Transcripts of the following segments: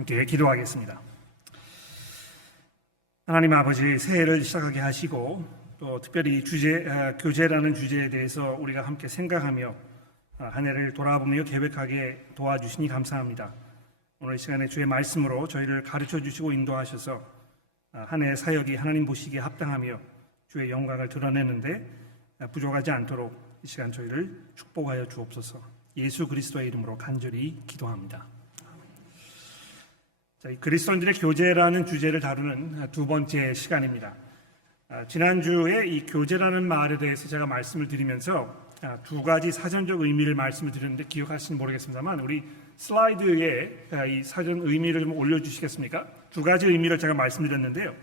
함께 기도하겠습니다. 하나님 아버지, 새해를 시작하게 하시고 또 특별히 교제라는 주제에 대해서 우리가 함께 생각하며 한 해를 돌아보며 계획하게 도와주시니 감사합니다. 오늘 이 시간에 주의 말씀으로 저희를 가르쳐 주시고 인도하셔서 한 해 사역이 하나님 보시기에 합당하며 주의 영광을 드러내는데 부족하지 않도록 이 시간 저희를 축복하여 주옵소서. 예수 그리스도의 이름으로 간절히 기도합니다. 자, 이 그리스도인들의 교제라는 주제를 다루는 두 번째 시간입니다. 지난주에 이 교제라는 말에 대해서 제가 말씀을 드리면서 두 가지 사전적 의미를 말씀을 드렸는데 기억하시는지 모르겠습니다만 우리 슬라이드에 이 사전 의미를 좀 올려주시겠습니까? 두 가지 의미를 제가 말씀드렸는데요.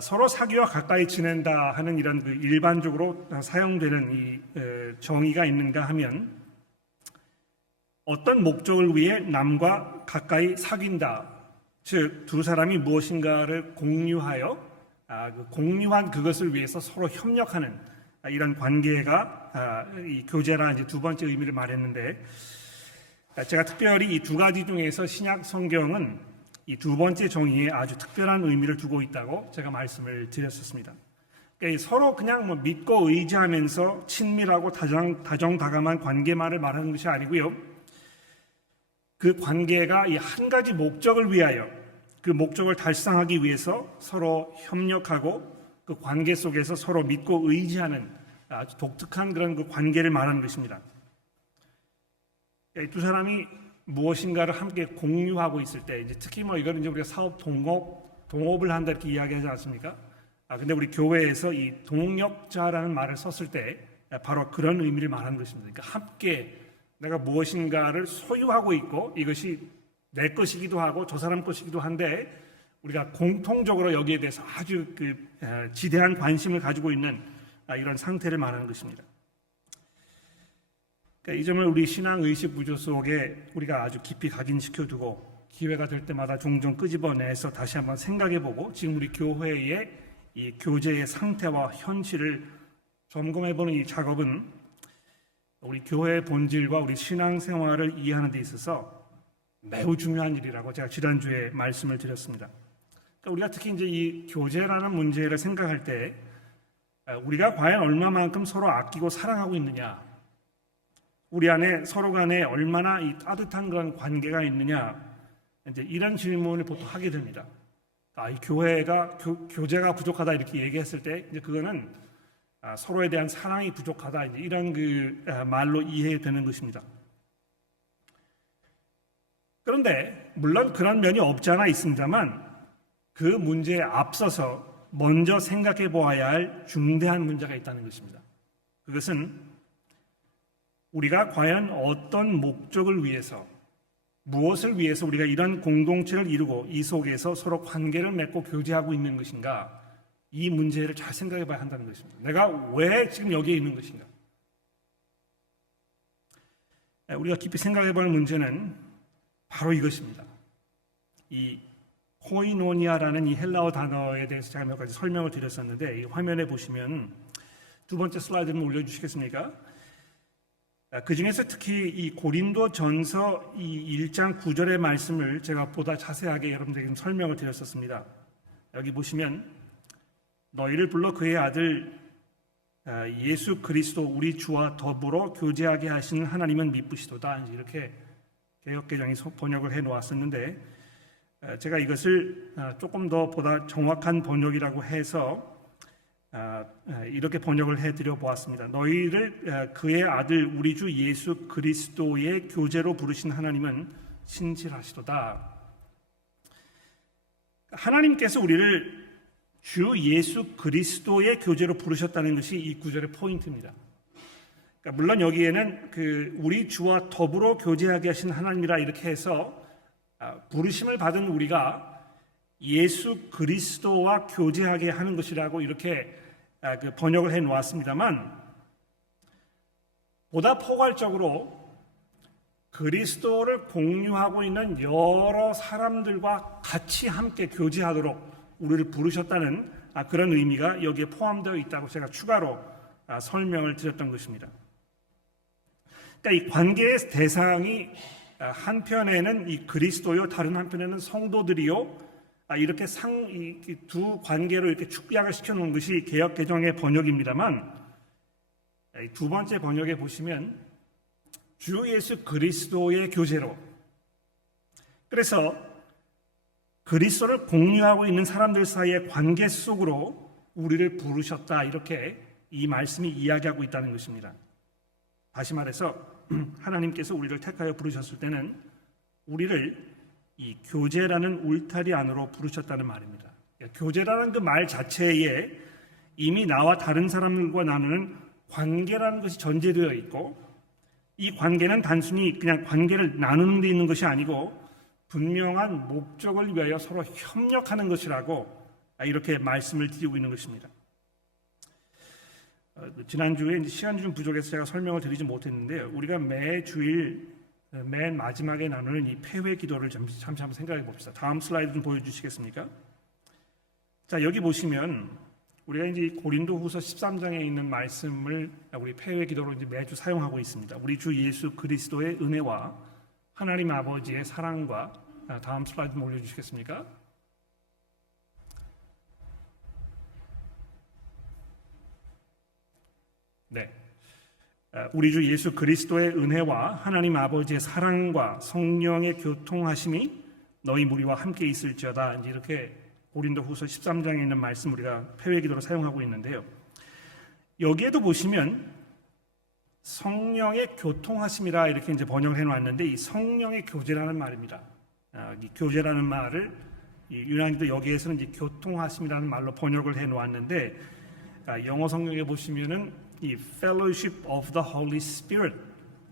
서로 사귀어 가까이 지낸다 하는 이런 그 일반적으로 사용되는 이 정의가 있는가 하면 어떤 목적을 위해 남과 가까이 사귄다, 즉 두 사람이 무엇인가를 공유하여 공유한 그것을 위해서 서로 협력하는 이런 관계가 이 교제라 이제 두 번째 의미를 말했는데, 제가 특별히 이 두 가지 중에서 신약 성경은 이 두 번째 정의에 아주 특별한 의미를 두고 있다고 제가 말씀을 드렸었습니다. 그러니까 서로 그냥 믿고 의지하면서 친밀하고 다정다감한 관계만을 말하는 것이 아니고요. 그 관계가 이 한 가지 목적을 위하여 그 목적을 달성하기 위해서 서로 협력하고 그 관계 속에서 서로 믿고 의지하는 아주 독특한 그런 그 관계를 말하는 것입니다. 이 두 사람이 무엇인가를 함께 공유하고 있을 때, 이제 특히 이거는 이제 우리가 사업 동업을 한다 이렇게 이야기하지 않습니까? 근데 우리 교회에서 이 동역자라는 말을 썼을 때 바로 그런 의미를 말하는 것입니다. 그러니까 함께 내가 무엇인가를 소유하고 있고 이것이 내 것이기도 하고 저 사람 것이기도 한데 우리가 공통적으로 여기에 대해서 아주 지대한 관심을 가지고 있는 이런 상태를 말하는 것입니다. 그러니까 이 점을 우리 신앙 의식 구조 속에 우리가 아주 깊이 각인시켜두고 기회가 될 때마다 종종 끄집어내서 다시 한번 생각해보고 지금 우리 교회의 이 교제의 상태와 현실을 점검해보는 이 작업은 우리 교회의 본질과 우리 신앙생활을 이해하는 데 있어서 매우 중요한 일이라고 제가 지난주에 말씀을 드렸습니다. 그러니까 우리가 특히 이제 이 교제라는 문제를 생각할 때 우리가 과연 얼마만큼 서로 아끼고 사랑하고 있느냐, 우리 안에 서로 간에 얼마나 이 따뜻한 그런 관계가 있느냐, 이제 이런 질문을 보통 하게 됩니다. 이 교회가 교제가 부족하다 이렇게 얘기했을 때 이제 그거는 서로에 대한 사랑이 부족하다 이런 그 말로 이해되는 것입니다. 그런데 물론 그런 면이 없지 않아 있습니다만 그 문제에 앞서서 먼저 생각해 보아야 할 중대한 문제가 있다는 것입니다. 그것은 우리가 과연 어떤 목적을 위해서, 무엇을 위해서 우리가 이런 공동체를 이루고 이 속에서 서로 관계를 맺고 교제하고 있는 것인가, 이 문제를 잘 생각해 봐야 한다는 것입니다. 내가 왜 지금 여기에 있는 것인가? 우리가 깊이 생각해 볼 문제는 바로 이것입니다. 이 코이노니아라는 이 헬라어 단어에 대해서 제가 몇 가지 설명을 드렸었는데, 이 화면에 보시면 두 번째 슬라이드를 올려주시겠습니까? 그 중에서 특히 이 고린도 전서 이 1장 9절의 말씀을 제가 보다 자세하게 여러분들에게 설명을 드렸었습니다. 여기 보시면 너희를 불러 그의 아들 예수 그리스도 우리 주와 더불어 교제하게 하시는 하나님은 미쁘시도다, 이렇게 개역개정이 번역을 해놓았었는데 제가 이것을 조금 더 보다 정확한 번역이라고 해서 이렇게 번역을 해드려 보았습니다. 너희를 그의 아들 우리 주 예수 그리스도의 교제로 부르신 하나님은 신실하시도다. 하나님께서 우리를 주 예수 그리스도의 교제로 부르셨다는 것이 이 구절의 포인트입니다. 그러니까 물론 여기에는 우리 주와 더불어 교제하게 하신 하나님이라 이렇게 해서 부르심을 받은 우리가 예수 그리스도와 교제하게 하는 것이라고 이렇게 번역을 해 놓았습니다만, 보다 포괄적으로 그리스도를 공유하고 있는 여러 사람들과 같이 함께 교제하도록 우리를 부르셨다는 그런 의미가 여기에 포함되어 있다고 제가 추가로 설명을 드렸던 것입니다. 그러니까 이 관계의 대상이 한편에는 이 그리스도요, 다른 한편에는 성도들이요, 이렇게 이 두 관계로 이렇게 축약을 시켜놓은 것이 개역 개정의 번역입니다만, 두 번째 번역에 보시면 주 예수 그리스도의 교제로, 그래서 그리스도를 공유하고 있는 사람들 사이의 관계 속으로 우리를 부르셨다, 이렇게 이 말씀이 이야기하고 있다는 것입니다. 다시 말해서 하나님께서 우리를 택하여 부르셨을 때는 우리를 이 교제라는 울타리 안으로 부르셨다는 말입니다. 교제라는 그 말 자체에 이미 나와 다른 사람들과 나누는 관계라는 것이 전제되어 있고, 이 관계는 단순히 그냥 관계를 나누는 데 있는 것이 아니고 분명한 목적을 위하여 서로 협력하는 것이라고 이렇게 말씀을 드리고 있는 것입니다. 지난주에 시간이 좀 부족해서 제가 설명을 드리지 못했는데요, 우리가 매 주일 맨 마지막에 나누는 이 폐회 기도를 잠시 한번 생각해 봅시다. 다음 슬라이드 좀 보여주시겠습니까? 자, 여기 보시면 우리가 이제 고린도후서 13장에 있는 말씀을 우리 폐회 기도로 이제 매주 사용하고 있습니다. 우리 주 예수 그리스도의 은혜와 하나님 아버지의 사랑과, 다음 슬라이드 좀 올려주시겠습니까? 네. 우리 주 예수 그리스도의 은혜와 하나님 아버지의 사랑과 성령의 교통하심이 너희 무리와 함께 있을지어다. 이제 이렇게 고린도후서 13장에 있는 말씀 우리가 폐회기도로 사용하고 있는데요. 여기에도 보시면 성령의 교통하심이라 이렇게 이제 번역을 해놨는데, 이 성령의 교제라는 말입니다. 이 교제라는 말을 유난히도 여기에서는 이제 교통하심이라는 말로 번역을 해놓았는데, 영어 성경에 보시면은 이 Fellowship of the Holy Spirit,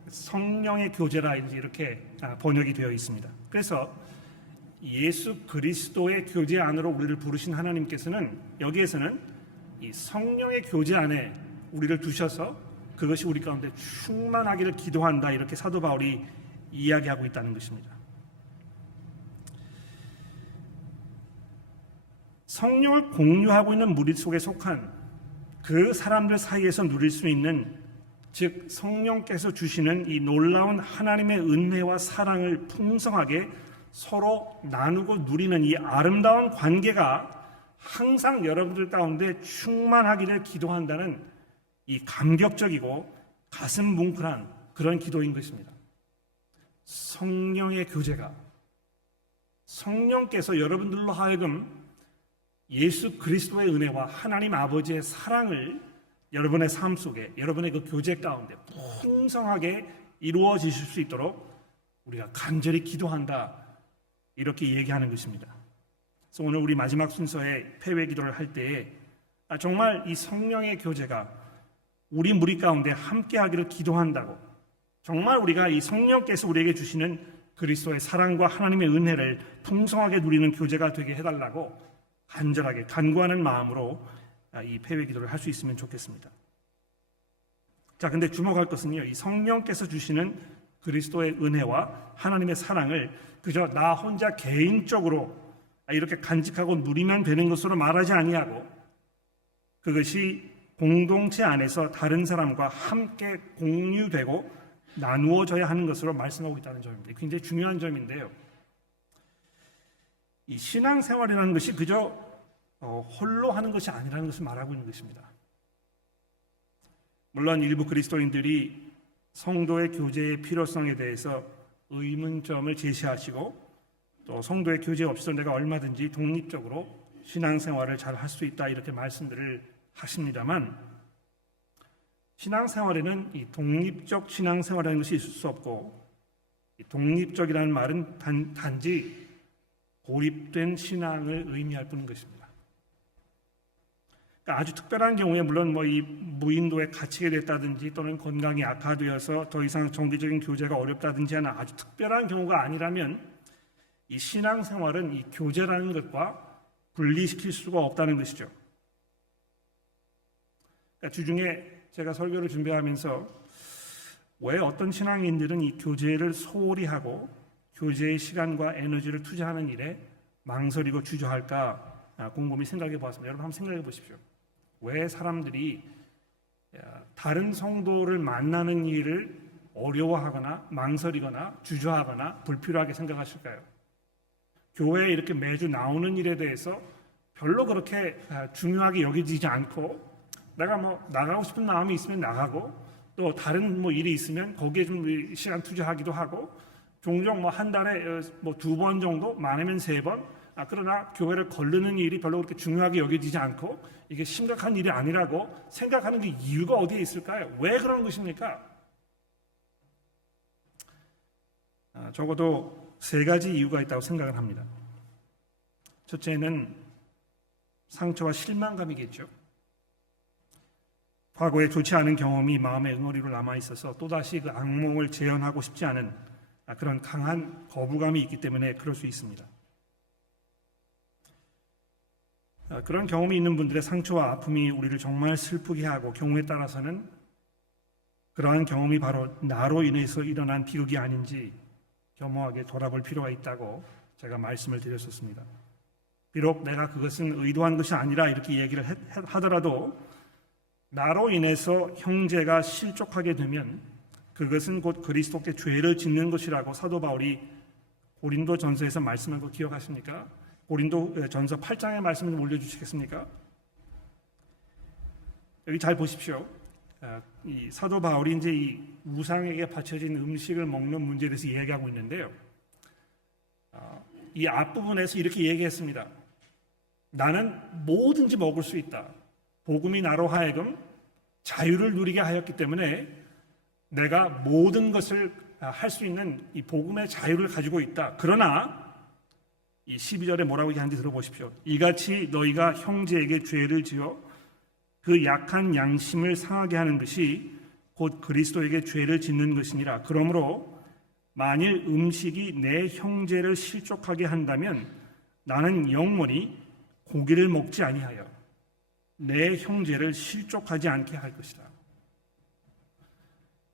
성령의 교제라 이렇게 번역이 되어 있습니다. 그래서 예수 그리스도의 교제 안으로 우리를 부르신 하나님께서는 여기에서는 이 성령의 교제 안에 우리를 두셔서 그것이 우리 가운데 충만하기를 기도한다, 이렇게 사도 바울이 이야기하고 있다는 것입니다. 성령을 공유하고 있는 무리 속에 속한 그 사람들 사이에서 누릴 수 있는, 즉 성령께서 주시는 이 놀라운 하나님의 은혜와 사랑을 풍성하게 서로 나누고 누리는 이 아름다운 관계가 항상 여러분들 가운데 충만하기를 기도한다는 이 감격적이고 가슴 뭉클한 그런 기도인 것입니다. 성령의 교제가, 성령께서 여러분들로 하여금 예수 그리스도의 은혜와 하나님 아버지의 사랑을 여러분의 삶 속에, 여러분의 그 교제 가운데 풍성하게 이루어지실 수 있도록 우리가 간절히 기도한다, 이렇게 얘기하는 것입니다. 그래서 오늘 우리 마지막 순서에 폐회 기도를 할 때에 정말 이 성령의 교제가 우리 무리 가운데 함께하기를 기도한다고, 정말 우리가 이 성령께서 우리에게 주시는 그리스도의 사랑과 하나님의 은혜를 풍성하게 누리는 교제가 되게 해달라고 간절하게 간구하는 마음으로 이 폐회 기도를 할 수 있으면 좋겠습니다. 자, 근데 주목할 것은요, 이 성령께서 주시는 그리스도의 은혜와 하나님의 사랑을 그저 나 혼자 개인적으로 이렇게 간직하고 누리면 되는 것으로 말하지 아니하고, 그것이 공동체 안에서 다른 사람과 함께 공유되고 나누어져야 하는 것으로 말씀하고 있다는 점입니다. 굉장히 중요한 점인데요, 이 신앙생활이라는 것이 그저 홀로 하는 것이 아니라는 것을 말하고 있는 것입니다. 물론 일부 그리스도인들이 성도의 교제의 필요성에 대해서 의문점을 제시하시고, 또 성도의 교제 없이도 내가 얼마든지 독립적으로 신앙생활을 잘 할 수 있다, 이렇게 말씀들을 하십니다만, 신앙생활에는 이 독립적 신앙생활이라는 것이 있을 수 없고, 이 독립적이라는 말은 단지 고립된 신앙을 의미할 뿐인 것입니다. 그러니까 아주 특별한 경우에, 물론 이 무인도에 갇히게 됐다든지 또는 건강이 악화되어서 더 이상 정기적인 교제가 어렵다든지 하는 아주 특별한 경우가 아니라면 이 신앙생활은 이 교제라는 것과 분리시킬 수가 없다는 것이죠. 그러니까 주중에 제가 설교를 준비하면서 왜 어떤 신앙인들은 이 교제를 소홀히 하고 교제의 시간과 에너지를 투자하는 일에 망설이고 주저할까 곰곰이 생각해 보았습니다. 여러분 한번 생각해 보십시오. 왜 사람들이 다른 성도를 만나는 일을 어려워하거나 망설이거나 주저하거나 불필요하게 생각하실까요? 교회에 이렇게 매주 나오는 일에 대해서 별로 그렇게 중요하게 여기지지 않고 내가 뭐 나가고 싶은 마음이 있으면 나가고 또 다른 뭐 일이 있으면 거기에 좀 시간 투자하기도 하고 종종 뭐 한 달에 뭐 2번 정도 많으면 3번 그러나 교회를 거르는 일이 별로 그렇게 중요하게 여겨지지 않고 이게 심각한 일이 아니라고 생각하는 게 이유가 어디에 있을까요? 왜 그런 것입니까? 적어도 3가지 이유가 있다고 생각을 합니다. 첫째는 상처와 실망감이겠죠. 과거에 좋지 않은 경험이 마음의 응어리로 남아있어서 또다시 그 악몽을 재현하고 싶지 않은 그런 강한 거부감이 있기 때문에 그럴 수 있습니다. 그런 경험이 있는 분들의 상처와 아픔이 우리를 정말 슬프게 하고 경우에 따라서는 그러한 경험이 바로 나로 인해서 일어난 비극이 아닌지 겸허하게 돌아볼 필요가 있다고 제가 말씀을 드렸었습니다. 비록 내가 그것은 의도한 것이 아니라 이렇게 얘기를 하더라도 나로 인해서 형제가 실족하게 되면 그것은 곧 그리스도께 죄를 짓는 것이라고 사도 바울이 고린도 전서에서 말씀한 거 기억하십니까? 고린도 전서 8장의 말씀을 좀 올려주시겠습니까? 여기 잘 보십시오. 이 사도 바울이 이제 이 우상에게 바쳐진 음식을 먹는 문제에 대해서 이야기하고 있는데요. 이 앞부분에서 이렇게 얘기했습니다. 나는 뭐든지 먹을 수 있다. 복음이 나로 하여금 자유를 누리게 하였기 때문에 내가 모든 것을 할 수 있는 이 복음의 자유를 가지고 있다. 그러나 이 12절에 뭐라고 얘기하는지 들어보십시오. 이같이 너희가 형제에게 죄를 지어 그 약한 양심을 상하게 하는 것이 곧 그리스도에게 죄를 짓는 것이니라. 그러므로 만일 음식이 내 형제를 실족하게 한다면 나는 영원히 고기를 먹지 아니하여 내 형제를 실족하지 않게 할 것이다.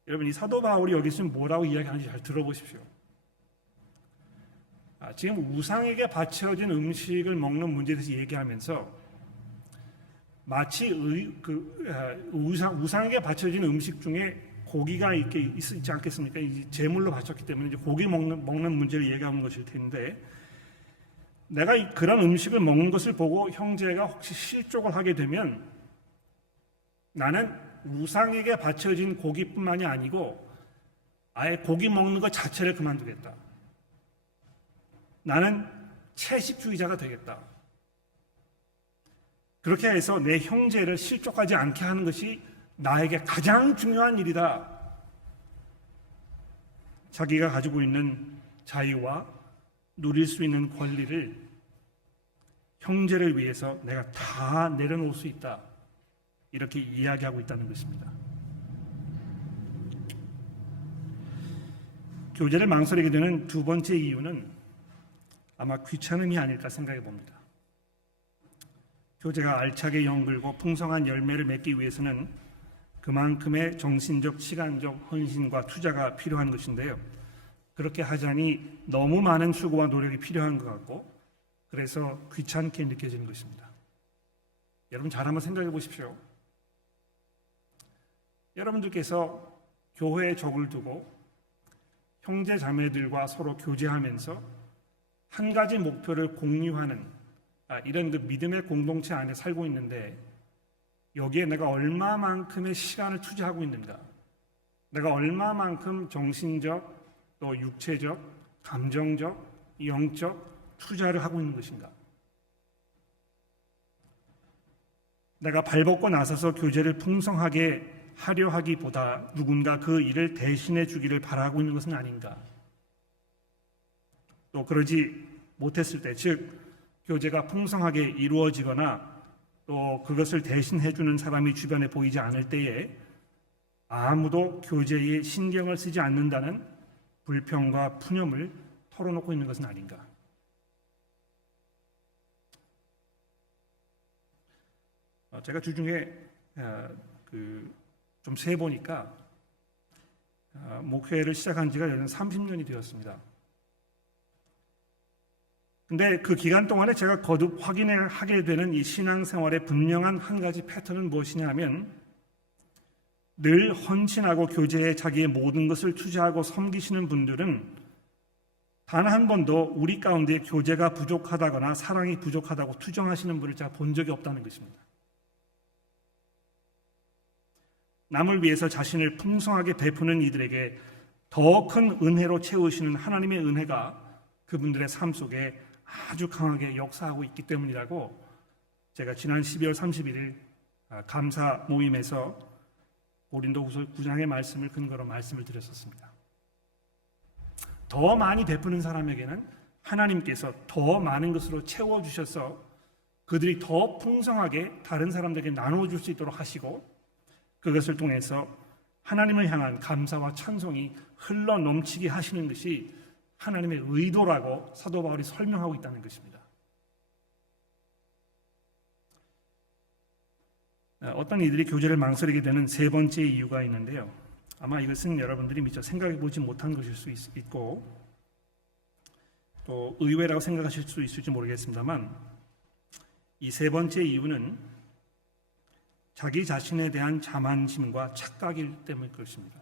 여러분, 이 사도 바울이 여기서 뭐라고 이야기하는지 잘 들어보십시오. 지금 우상에게 바쳐진 음식을 먹는 문제에 대해서 얘기하면서 마치 우상에게 바쳐진 음식 중에 고기가 있지 않겠습니까? 제물로 바쳤기 때문에 이제 고기 먹는 문제를 얘기하는 것일 텐데, 내가 그런 음식을 먹는 것을 보고 형제가 혹시 실족을 하게 되면 나는 우상에게 바쳐진 고기뿐만이 아니고 아예 고기 먹는 것 자체를 그만두겠다. 나는 채식주의자가 되겠다. 그렇게 해서 내 형제를 실족하지 않게 하는 것이 나에게 가장 중요한 일이다. 자기가 가지고 있는 자유와 누릴 수 있는 권리를 형제를 위해서 내가 다 내려놓을 수 있다. 이렇게 이야기하고 있다는 것입니다. 교제를 망설이게 되는 2번째 이유는 아마 귀찮음이 아닐까 생각해 봅니다. 교제가 알차게 연글고 풍성한 열매를 맺기 위해서는 그만큼의 정신적, 시간적 헌신과 투자가 필요한 것인데요. 그렇게 하자니 너무 많은 수고와 노력이 필요한 것 같고 그래서 귀찮게 느껴지는 것입니다. 여러분 잘 한번 생각해 보십시오. 여러분들께서 교회에 적을 두고 형제 자매들과 서로 교제하면서 한 가지 목표를 공유하는 이런 그 믿음의 공동체 안에 살고 있는데 여기에 내가 얼마만큼의 시간을 투자하고 있는가? 내가 얼마만큼 정신적 또 육체적, 감정적, 영적 투자를 하고 있는 것인가? 내가 발벗고 나서서 교제를 풍성하게 하려 하기보다 누군가 그 일을 대신해 주기를 바라고 있는 것은 아닌가? 또 그러지 못했을 때, 즉 교제가 풍성하게 이루어지거나 또 그것을 대신해 주는 사람이 주변에 보이지 않을 때에 아무도 교제에 신경을 쓰지 않는다는 불평과 푸념을 털어놓고 있는 것은 아닌가? 제가 주중에 좀 세보니까 목회를 시작한 지가 30년이 되었습니다. 근데 그 기간 동안에 제가 거듭 확인하게 되는 이 신앙생활의 분명한 한 가지 패턴은 무엇이냐 하면 늘 헌신하고 교제에 자기의 모든 것을 투자하고 섬기시는 분들은 단 한 번도 우리 가운데 교제가 부족하다거나 사랑이 부족하다고 투정하시는 분을 제가 본 적이 없다는 것입니다. 남을 위해서 자신을 풍성하게 베푸는 이들에게 더 큰 은혜로 채우시는 하나님의 은혜가 그분들의 삶 속에 아주 강하게 역사하고 있기 때문이라고 제가 지난 12월 31일 감사 모임에서 고린도후서 9장의 말씀을 근거로 말씀을 드렸었습니다. 더 많이 베푸는 사람에게는 하나님께서 더 많은 것으로 채워주셔서 그들이 더 풍성하게 다른 사람들에게 나눠줄 수 있도록 하시고 그것을 통해서 하나님을 향한 감사와 찬송이 흘러 넘치게 하시는 것이 하나님의 의도라고 사도 바울이 설명하고 있다는 것입니다. 어떤 이들이 교제를 망설이게 되는 세 번째 이유가 있는데요. 아마 이것은 여러분들이 미처 생각해 보지 못한 것일 수 있고 또 의외라고 생각하실 수 있을지 모르겠습니다만 이 세 번째 이유는 자기 자신에 대한 자만심과 착각일 때문일 것입니다.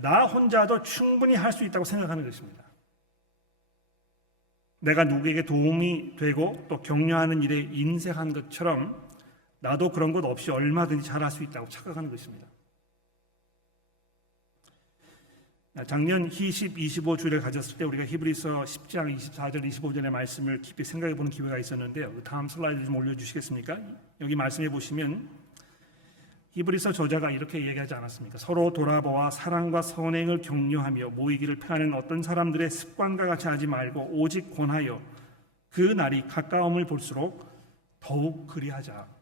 나 혼자도 충분히 할 수 있다고 생각하는 것입니다. 내가 누구에게 도움이 되고 또 격려하는 일에 인색한 것처럼 나도 그런 것 없이 얼마든지 잘할 수 있다고 착각하는 것입니다. 작년 히십 25주일을 가졌을 때 우리가 히브리서 10장 24절 25절의 말씀을 깊이 생각해 보는 기회가 있었는데요. 다음 슬라이드 좀 올려주시겠습니까? 여기 말씀해 보시면 히브리서 저자가 이렇게 얘기하지 않았습니까? 서로 돌아보아 사랑과 선행을 격려하며 모이기를 편하는 어떤 사람들의 습관과 같이 하지 말고 오직 권하여 그 날이 가까움을 볼수록 더욱 그리하자.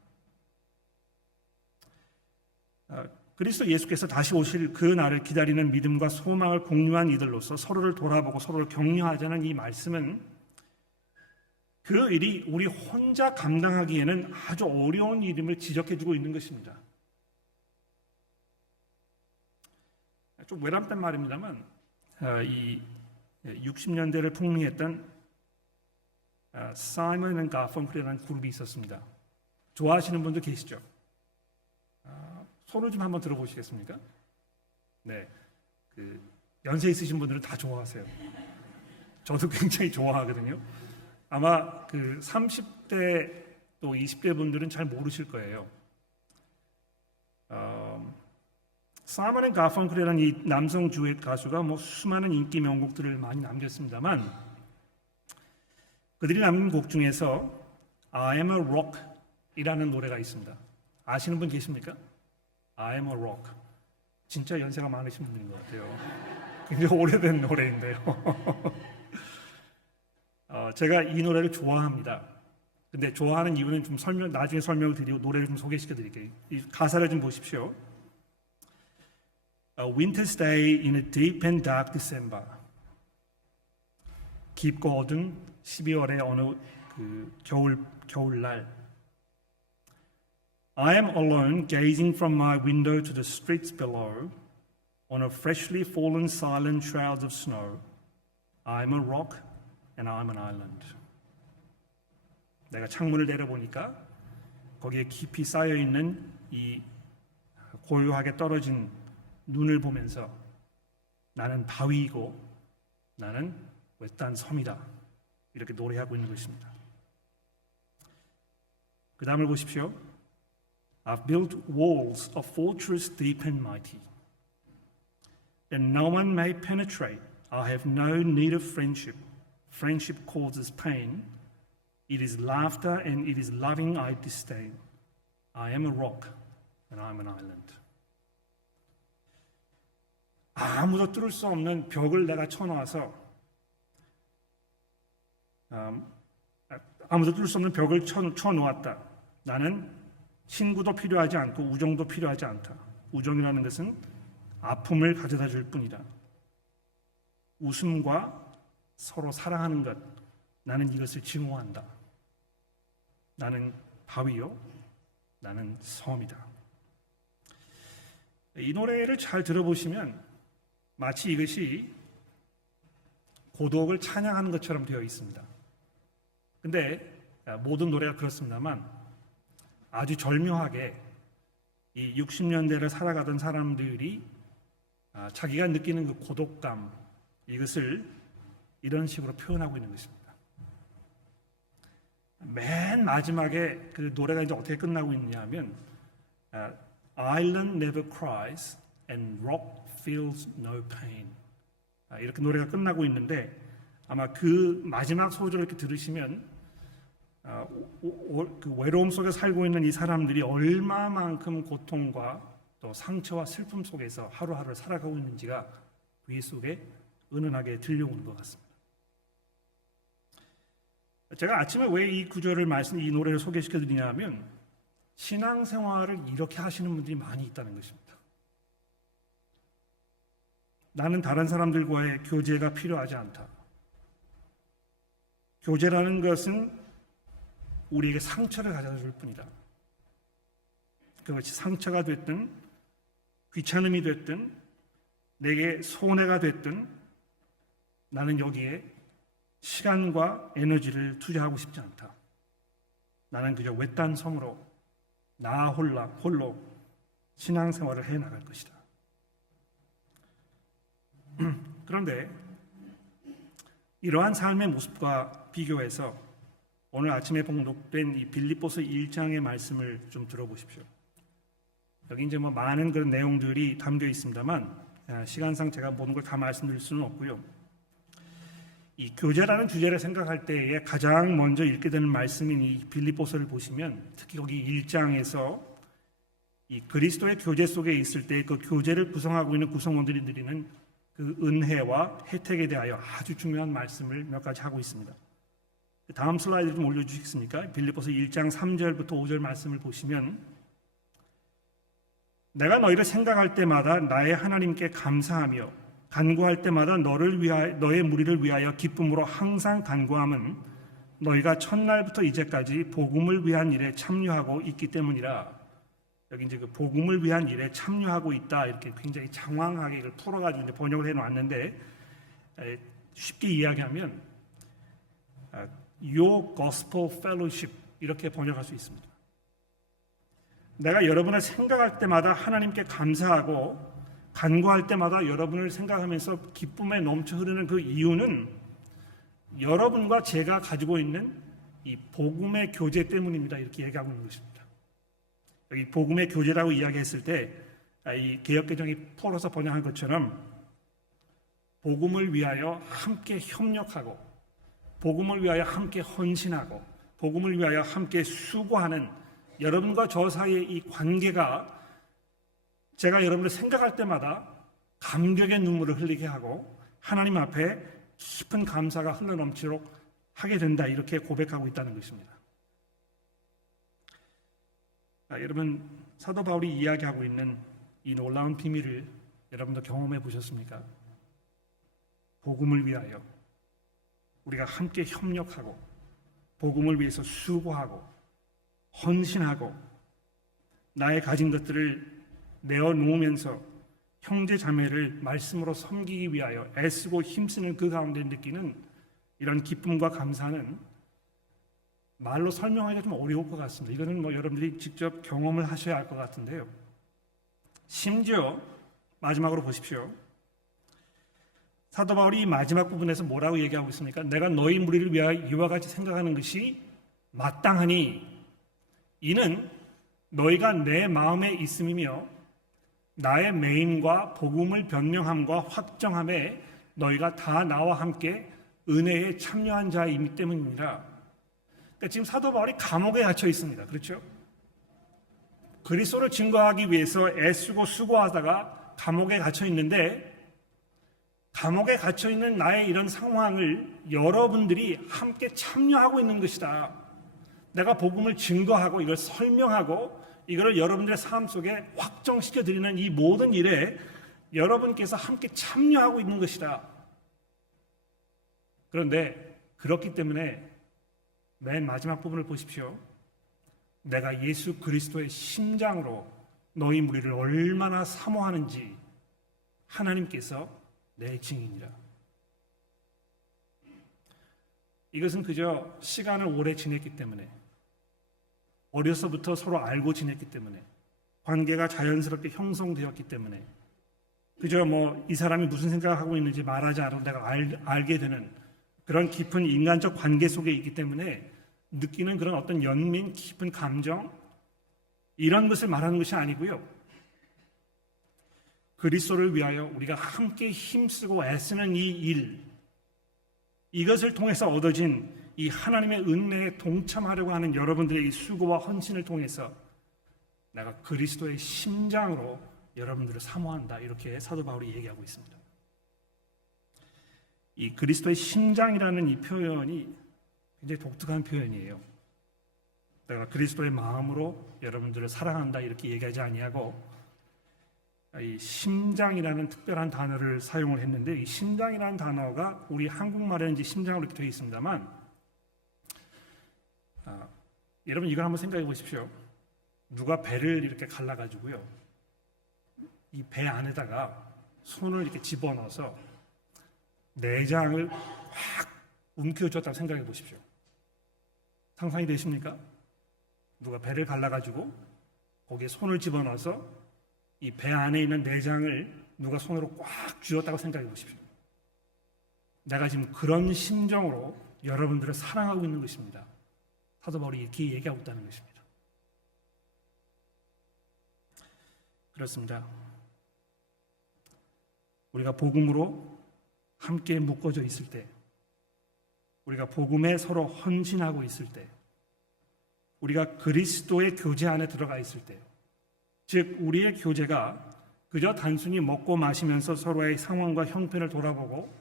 그리스도 예수께서 다시 오실 그 날을 기다리는 믿음과 소망을 공유한 이들로서 서로를 돌아보고 서로를 격려하자는 이 말씀은 그 일이 우리 혼자 감당하기에는 아주 어려운 일임을 지적해주고 있는 것입니다. 좀 외람된 말입니다만 이 60년대를 풍미했던 사이먼 앤 가펑클이라는 그룹이 있었습니다. 좋아하시는 분도 계시죠? 손을 좀 한번 들어보시겠습니까? 네, 연세 있으신 분들은 다 좋아하세요. 저도 굉장히 좋아하거든요. 아마 30대 또 20대 분들은 잘 모르실 거예요. 사이먼 앤 가펑클이라는 이 남성 듀엣 가수가 수많은 인기 명곡들을 많이 남겼습니다만 그들이 남긴 곡 중에서 I am a rock 이라는 노래가 있습니다. 아시는 분 계십니까? I am a rock. 진짜 연세가 많으신 분인 것 같아요. 굉장히 오래된 노래인데요. 제가 이 노래를 좋아합니다. 근데 좋아하는 이유는 좀 나중에 설명을 드리고 노래를 좀 소개시켜 드릴게요. 이 가사를 좀 보십시오. A winter's day in a deep and dark December. 깊고 어두운 12월의 어느 겨울날. I am alone gazing from my window to the streets below on a freshly fallen silent shroud of snow. I am a rock and I am an island. 내가 창문을 내려보니까 거기에 깊이 쌓여있는 이 고요하게 떨어진 눈을 보면서 나는 바위이고 나는 외딴 섬이다. 이렇게 노래하고 있는 것입니다. 그 다음을 보십시오. I've built walls of fortress deep and mighty, and no one may penetrate. I have no need of friendship. Friendship causes pain. It is laughter and it is loving I disdain. I am a rock and I am an island. 아무도 뚫을 수 없는 벽을 내가 쳐놓아서 아무도 뚫을 수 없는 벽을 쳐놓았다. 나는 친구도 필요하지 않고 우정도 필요하지 않다. 우정이라는 것은 아픔을 가져다 줄 뿐이다. 웃음과 서로 사랑하는 것, 나는 이것을 증오한다. 나는 바위요, 나는 섬이다. 이 노래를 잘 들어보시면 마치 이것이 고독을 찬양하는 것처럼 되어 있습니다. 근데 모든 노래가 그렇습니다만 아주 절묘하게 이 60년대를 살아가던 사람들이 자기가 느끼는 그 고독감, 이것을 이런 식으로 표현하고 있는 것입니다. 맨 마지막에 그 노래가 이제 어떻게 끝나고 있냐면 Island never cries and rock feels no pain. 이렇게 노래가 끝나고 있는데 아마 그 마지막 소절을 이렇게 들으시면 그 외로움 속에 살고 있는 이 사람들이 얼마만큼 고통과 또 상처와 슬픔 속에서 하루하루 살아가고 있는지가 귀 속에 은은하게 들려오는 것 같습니다. 제가 아침에 왜 이 구절을 이 노래를 소개시켜 드리냐면 신앙생활을 이렇게 하시는 분들이 많이 있다는 것입니다. 나는 다른 사람들과의 교제가 필요하지 않다. 교제라는 것은 우리에게 상처를 가져다 줄 뿐이다. 그것이 상처가 됐든 귀찮음이 됐든 내게 손해가 됐든 나는 여기에 시간과 에너지를 투자하고 싶지 않다. 나는 그저 외딴 섬으로 나 홀로 신앙생활을 해나갈 것이다. 그런데 이러한 삶의 모습과 비교해서 오늘 아침에 봉독된 이 빌립보서 1장의 말씀을 좀 들어보십시오. 여기 이제 많은 그런 내용들이 담겨 있습니다만 시간상 제가 모든 걸 다 말씀드릴 수는 없고요. 이 교제라는 주제를 생각할 때에 가장 먼저 읽게 되는 말씀인 이 빌립보서를 보시면 특히 거기 1장에서 이 그리스도의 교제 속에 있을 때 그 교제를 구성하고 있는 구성원들이 누리는 그 은혜와 혜택에 대하여 아주 중요한 말씀을 몇 가지 하고 있습니다. 다음 슬라이드 좀 올려주시겠습니까? 빌립보서 1장 3절부터 5절 말씀을 보시면 내가 너희를 생각할 때마다 나의 하나님께 감사하며 간구할 때마다 너의 무리를 위하여 기쁨으로 항상 간구함은 너희가 첫날부터 이제까지 복음을 위한 일에 참여하고 있기 때문이라. 여기 이제 그 복음을 위한 일에 참여하고 있다 이렇게 굉장히 장황하게 이걸 풀어가지고 이제 번역을 해놓았는데 쉽게 이야기하면 Your Gospel Fellowship 이렇게 번역할 수 있습니다. 내가 여러분을 생각할 때마다 하나님께 감사하고 간구할 때마다 여러분을 생각하면서 기쁨에 넘쳐 흐르는 그 이유는 여러분과 제가 가지고 있는 이 복음의 교제 때문입니다. 이렇게 얘기하고 있는 것입니다. 여기 복음의 교제라고 이야기했을 때 이 개역개정이 풀어서 번역한 것처럼 복음을 위하여 함께 협력하고 복음을 위하여 함께 헌신하고 복음을 위하여 함께 수고하는 여러분과 저 사이의 이 관계가 제가 여러분을 생각할 때마다 감격의 눈물을 흘리게 하고 하나님 앞에 깊은 감사가 흘러넘치도록 하게 된다 이렇게 고백하고 있다는 것입니다. 여러분 사도 바울이 이야기하고 있는 이 놀라운 비밀을 여러분도 경험해 보셨습니까? 복음을 위하여 우리가 함께 협력하고 복음을 위해서 수고하고 헌신하고 나의 가진 것들을 내어놓으면서 형제 자매를 말씀으로 섬기기 위하여 애쓰고 힘쓰는 그 가운데 느끼는 이런 기쁨과 감사는 말로 설명하기가 좀 어려울 것 같습니다. 이거는 여러분들이 직접 경험을 하셔야 할 것 같은데요. 심지어 마지막으로 보십시오. 사도 바울이 마지막 부분에서 뭐라고 얘기하고 있습니까? 내가 너희 무리를 위하여 이와 같이 생각하는 것이 마땅하니 이는 너희가 내 마음에 있음이며 나의 매임과 복음을 변명함과 확정함에 너희가 다 나와 함께 은혜에 참여한 자이기 때문입니다. 그러니까 지금 사도 바울이 감옥에 갇혀 있습니다. 그렇죠? 그리스도를 증거하기 위해서 애쓰고 수고하다가 감옥에 갇혀 있는데 감옥에 갇혀 있는 나의 이런 상황을 여러분들이 함께 참여하고 있는 것이다. 내가 복음을 증거하고 이걸 설명하고 이걸 여러분들의 삶 속에 확정시켜 드리는 이 모든 일에 여러분께서 함께 참여하고 있는 것이다. 그런데 그렇기 때문에 맨 마지막 부분을 보십시오. 내가 예수 그리스도의 심장으로 너희 무리를 얼마나 사모하는지 하나님께서 내 증인이라. 이것은 그저 시간을 오래 지냈기 때문에 어려서부터 서로 알고 지냈기 때문에 관계가 자연스럽게 형성되었기 때문에 그저 뭐 이 사람이 무슨 생각하고 있는지 말하지 않아도 내가 알게 되는 그런 깊은 인간적 관계 속에 있기 때문에 느끼는 그런 어떤 연민, 깊은 감정 이런 것을 말하는 것이 아니고요. 그리스도를 위하여 우리가 함께 힘쓰고 애쓰는 이 일, 이것을 통해서 얻어진 이 하나님의 은혜에 동참하려고 하는 여러분들의 이 수고와 헌신을 통해서 내가 그리스도의 심장으로 여러분들을 사모한다, 이렇게 사도 바울이 얘기하고 있습니다. 이 그리스도의 심장이라는 이 표현이 굉장히 독특한 표현이에요. 내가 그리스도의 마음으로 여러분들을 사랑한다 이렇게 얘기하지 아니하고 이 심장이라는 특별한 단어를 사용을 했는데, 이 심장이라는 단어가 우리 한국말에는 이제 심장으로 이렇게 되어 있습니다만, 여러분 이걸 한번 생각해 보십시오. 누가 배를 이렇게 갈라가지고요, 이 배 안에다가 손을 이렇게 집어넣어서 내장을 확 움켜쥐었다고 생각해 보십시오. 상상이 되십니까? 누가 배를 갈라가지고 거기에 손을 집어넣어서 이 배 안에 있는 내장을 누가 손으로 꽉 쥐었다고 생각해 보십시오. 내가 지금 그런 심정으로 여러분들을 사랑하고 있는 것입니다. 사도 바울이 이렇게 얘기하고 있다는 것입니다. 그렇습니다. 우리가 복음으로 함께 묶어져 있을 때, 우리가 복음에 서로 헌신하고 있을 때, 우리가 그리스도의 교제 안에 들어가 있을 때, 즉 우리의 교제가 그저 단순히 먹고 마시면서 서로의 상황과 형편을 돌아보고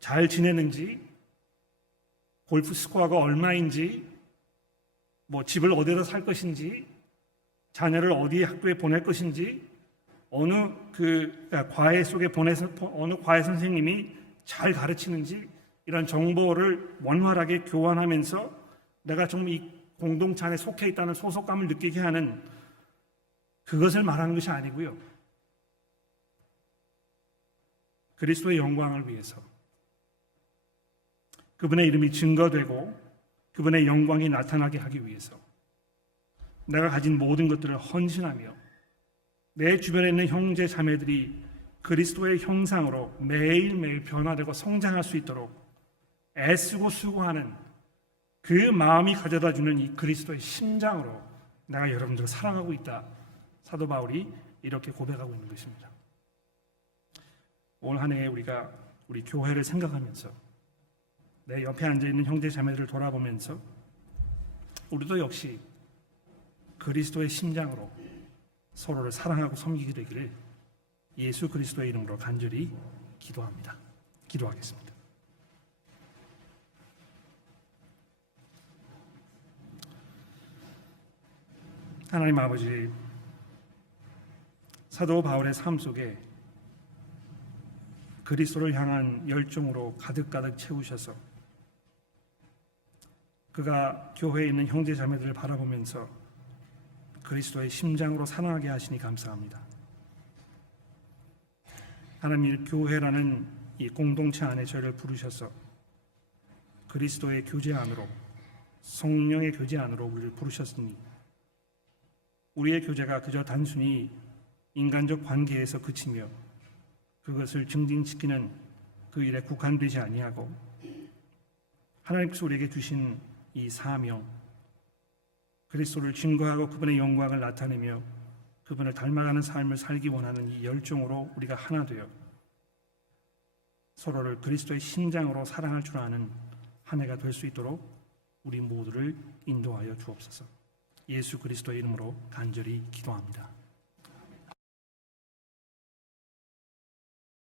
잘 지내는지, 골프 스코어가 얼마인지, 뭐 집을 어디다 살 것인지, 자녀를 어디 학교에 보낼 것인지, 어느 과외 속에 보내서 어느 과외 선생님이 잘 가르치는지, 이런 정보를 원활하게 교환하면서 내가 좀 이 공동체 안에 속해 있다는 소속감을 느끼게 하는, 그것을 말하는 것이 아니고요. 그리스도의 영광을 위해서, 그분의 이름이 증거되고 그분의 영광이 나타나게 하기 위해서 내가 가진 모든 것들을 헌신하며 내 주변에 있는 형제 자매들이 그리스도의 형상으로 매일매일 변화되고 성장할 수 있도록 애쓰고 수고하는 그 마음이 가져다주는 이 그리스도의 심장으로 내가 여러분들을 사랑하고 있다, 사도 바울이 이렇게 고백하고 있는 것입니다. 올 한 해 우리가 우리 교회를 생각하면서 내 옆에 앉아있는 형제 자매들을 돌아보면서 우리도 역시 그리스도의 심장으로 서로를 사랑하고 섬기게 되기를 예수 그리스도의 이름으로 간절히 기도합니다. 기도하겠습니다. 하나님 아버지, 사도 바울의 삶 속에 그리스도를 향한 열정으로 가득가득 채우셔서 그가 교회에 있는 형제 자매들을 바라보면서 그리스도의 심장으로 사랑하게 하시니 감사합니다. 하나님, 교회라는 이 공동체 안에 저희를 부르셔서 그리스도의 교제 안으로, 성령의 교제 안으로 우리를 부르셨으니 우리의 교제가 그저 단순히 인간적 관계에서 그치며 그것을 증진시키는 그 일에 국한되지 아니하고 하나님께서 우리에게 주신 이 사명, 그리스도를 증거하고 그분의 영광을 나타내며 그분을 닮아가는 삶을 살기 원하는 이 열정으로 우리가 하나 되어 서로를 그리스도의 심장으로 사랑할 줄 아는 한 해가 될 수 있도록 우리 모두를 인도하여 주옵소서. 예수 그리스도의 이름으로 간절히 기도합니다.